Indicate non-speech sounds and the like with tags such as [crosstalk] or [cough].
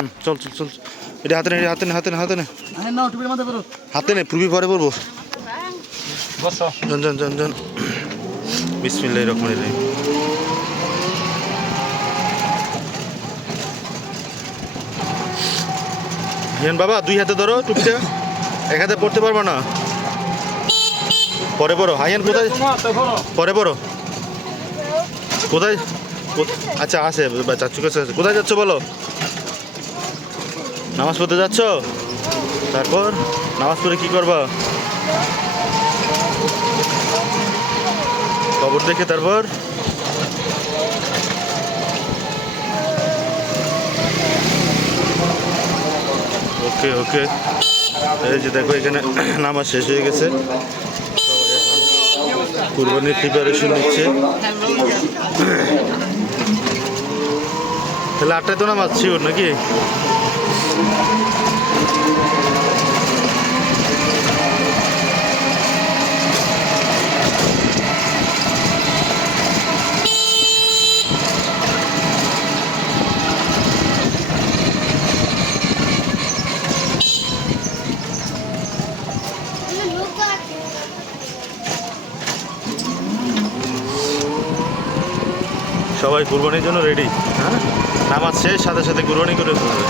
হুম চল চল চল। এটা হাতে নে এটা হাতে নে হাতে নে হাতে নে। আরে নাও টুপির মাথা করো হাতে নে পূর্বি পরে পড়ব বসো। জন জন জন জন। বিসমিল্লাহির রহমানির রহিম। বাবা দুই হাতে ধরো টুপিটা। এক হাতে পড়তে পারব না। পরে পড়ো। হাইয়ান কোথায়? পরে পড়ো। কোথায়? আচ্ছা আছে বা চাচ্চু কাছে আছে। কোথায় যাচ্ছ বলো? নামাজ পড়তে যাচ্ছ? তারপর নামাজ পড়ে কি করবা? খবর দেখে তারপর? ওকে ওকে। এই যে দেখো, এখানে [clears throat] নামাজ শেষ হয়ে গেছে। কুরবানির প্রিপারেশন নিচ্ছে। [clears throat] তাহলে আটটায় তো নামাজ শিওর নাকি? Thank you. সবাই কুরবানির জন্য রেডি হ্যাঁ। নামাজ শেষ সাথে সাথে কুরবানি করে ফেলবে।